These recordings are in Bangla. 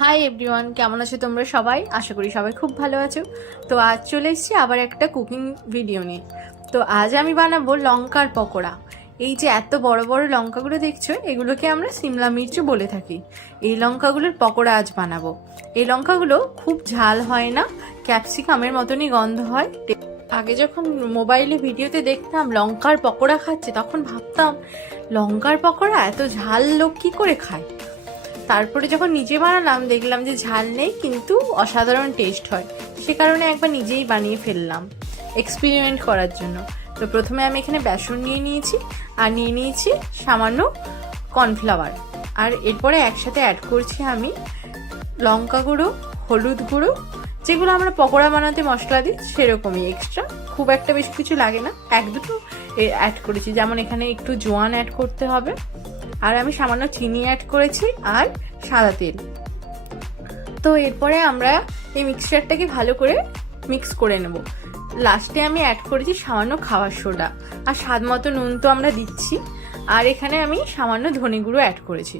হাই এভরিওয়ান, কেমন আছো তোমরা সবাই? আশা করি সবাই খুব ভালো আছো। তো আজ চলে এসেছি আবার একটা কুকিং ভিডিও নিয়ে। তো আজ আমি বানাবো লঙ্কার পকোড়া। এই যে এত বড় বড় লঙ্কাগুলো দেখছো, এগুলোকে আমরা সিমলা মির্চ বলে থাকি। এই লঙ্কাগুলোর পকোড়া আজ বানাবো। এই লঙ্কাগুলো খুব ঝাল হয় না, ক্যাপসিকামের মতনই গন্ধ হয়। আগে যখন মোবাইলে ভিডিওতে দেখতাম লঙ্কার পকোড়া খাচ্ছে, তখন ভাবতাম লঙ্কার পকোড়া এত ঝাল লোক কী করে খায়। তারপরে যখন নিজে বানালাম দেখলাম যে ঝাল নেই, কিন্তু অসাধারণ টেস্ট হয়। সে কারণে একবার নিজেই বানিয়ে ফেললাম এক্সপেরিমেন্ট করার জন্য। তো প্রথমে আমি এখানে বেসন নিয়ে নিয়েছি, আর নিয়ে নিয়েছি সামান্য কর্নফ্লাওয়ার। আর এরপরে একসাথে অ্যাড করছি আমি লঙ্কা গুঁড়ো, হলুদ গুঁড়ো, যেগুলো আমরা পকোড়া বানাতে মশলা দিই সেরকমই এক্সট্রা, খুব একটা বেশি কিছু লাগে না, এক দুটো অ্যাড করেছি। যেমন এখানে একটু জোয়ান অ্যাড করতে হবে, আর আমি সামান্য চিনি অ্যাড করেছি, আর সাদা তেল। তো এরপরে আমরা এই মিক্সচারটাকে ভালো করে মিক্স করে নেব। লাস্টে আমি অ্যাড করেছি সামান্য খাবার সোডা, আর স্বাদ মতো নুন তো আমরা দিচ্ছি। আর এখানে আমি সামান্য ধনে গুঁড়ো অ্যাড করেছি।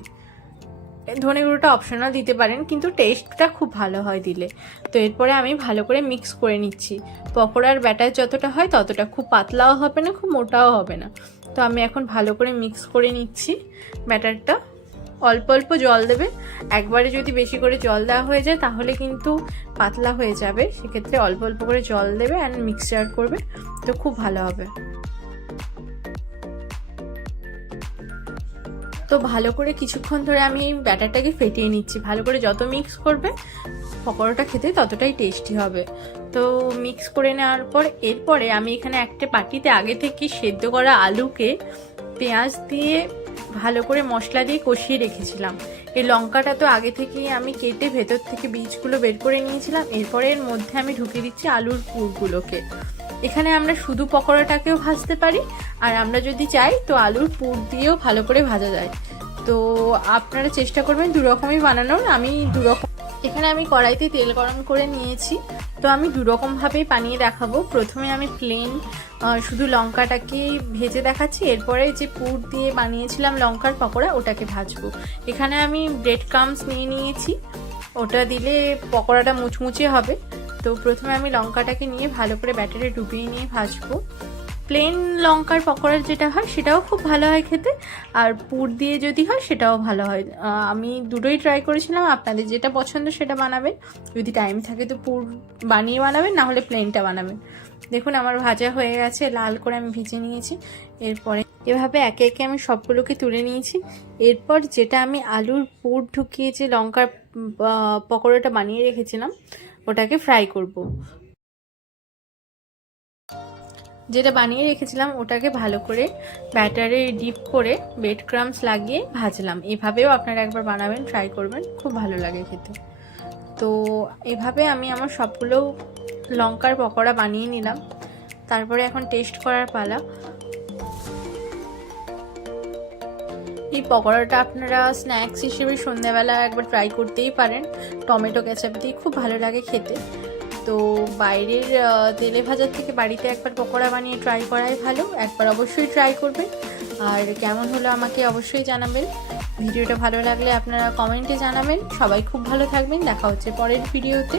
ধনে গুঁড়োটা অপশনাল দিতে পারেন, কিন্তু টেস্টটা খুব ভালো হয় দিলে। তো এরপরে আমি ভালো করে মিক্স করে নিচ্ছি। পকোড়ার ব্যাটার যতটা হয় ততটা, খুব পাতলাও হবে না, খুব মোটাও হবে না। তো আমি এখন ভালো করে মিক্স করে নিচ্ছি ব্যাটারটা। অল্প অল্প জল দেবে, একবারে যদি বেশি করে জল দেওয়া হয়ে যায় তাহলে কিন্তু পাতলা হয়ে যাবে। সেক্ষেত্রে অল্প অল্প করে জল দেবে অ্যান্ড মিক্সচার করবে, তো খুব ভালো হবে। তো ভালো করে কিছুক্ষণ ধরে আমি এই ব্যাটারটাকে ফেটিয়ে নিচ্ছি। ভালো করে যত মিক্স করবে পকোড়াটা খেতে ততটাই টেস্টি হবে। তো মিক্স করে নেওয়ার পর এরপরে আমি এখানে একটা বাটিতে আগে থেকে সেদ্ধ করা আলুকে পেঁয়াজ দিয়ে ভালো করে মশলা দিয়ে কষিয়ে রেখেছিলাম। এই লঙ্কাটা তো আগে থেকেই আমি কেটে ভেতর থেকে বীজগুলো বের করে নিয়েছিলাম। এরপরে এর মধ্যে আমি ঢুকিয়ে দিচ্ছি আলুর পুরগুলোকে। এখানে আমরা শুধু পকোড়াটাকেও ভাজতে পারি, আর আমরা যদি চাই তো আলুর পুর দিয়েও ভালো করে ভাজা যায়। তো আপনারা চেষ্টা করবেন দুরকমই বানানোর। আমি দুরকম এখানে আমি কড়াইতে তেল গরম করে নিয়েছি। তো আমি দুরকমভাবেই বানিয়ে দেখাবো। প্রথমে আমি প্লেন শুধু লঙ্কাটাকে ভেজে দেখাচ্ছি, এরপরে যে পুর দিয়ে বানিয়েছিলাম লঙ্কার পকোড়া ওটাকে ভাজবো। এখানে আমি ব্রেড ক্রাম্বস নিয়ে নিয়েছি, ওটা দিলে পকোড়াটা মুচমুচে হবে। তো প্রথমে আমি লঙ্কাটাকে নিয়ে ভালো করে ব্যাটারে ডুবিয়ে নিয়ে ভাজবো। প্লেন লঙ্কার পকোড়া যেটা হয় সেটাও খুব ভালো হয় খেতে, আর পুর দিয়ে যদি হয় সেটাও ভালো হয়। আমি দুটোই ট্রাই করেছিলাম, আপনাদের যেটা পছন্দ সেটা বানাবেন। যদি টাইম থাকে তো পুর বানিয়ে বানাবেন, না হলে প্লেনটা বানাবেন। দেখুন আমার ভাজা হয়ে গেছে, লাল করে আমি ভেজে নিয়েছি। এরপরে এভাবে একে একে আমি সবগুলোকে তুলে নিয়েছি। এরপর যেটা আমি আলুর পুর ঢুকিয়ে যে লঙ্কার পকোড়াটা বানিয়ে রেখেছিলাম ওটাকে ফ্রাই করব। যেটা বানিয়ে রেখেছিলাম ওটাকে ভালো করে ব্যাটারে ডিপ করে ব্রেড ক্রাম্বস লাগিয়ে ভাজলাম। এভাবেও আপনারা একবার বানাবেন, ট্রাই করবেন, খুব ভালো লাগে খেতে। তো এভাবে আমি আমার সবগুলো লঙ্কার পকোড়া বানিয়ে নিলাম। তারপরে এখন টেস্ট করার পালা। এই পকোড়াটা আপনারা স্ন্যাক্স হিসেবে সন্ধ্যাবেলা একবার ট্রাই করতেই পারেন। টমেটো কেচাপ দিয়ে খুব ভালো লাগে খেতে। তো বাইরের তেলে ভাজার থেকে বাড়িতে একবার পকোড়া বানিয়ে ট্রাই করাই ভালো। একবার অবশ্যই ট্রাই করবেন, আর কেমন হলো আমাকে অবশ্যই জানাবেন। ভিডিওটা ভালো লাগলে আপনারা কমেন্টে জানাবেন। সবাই খুব ভালো থাকবেন, দেখা হচ্ছে পরের ভিডিওতে।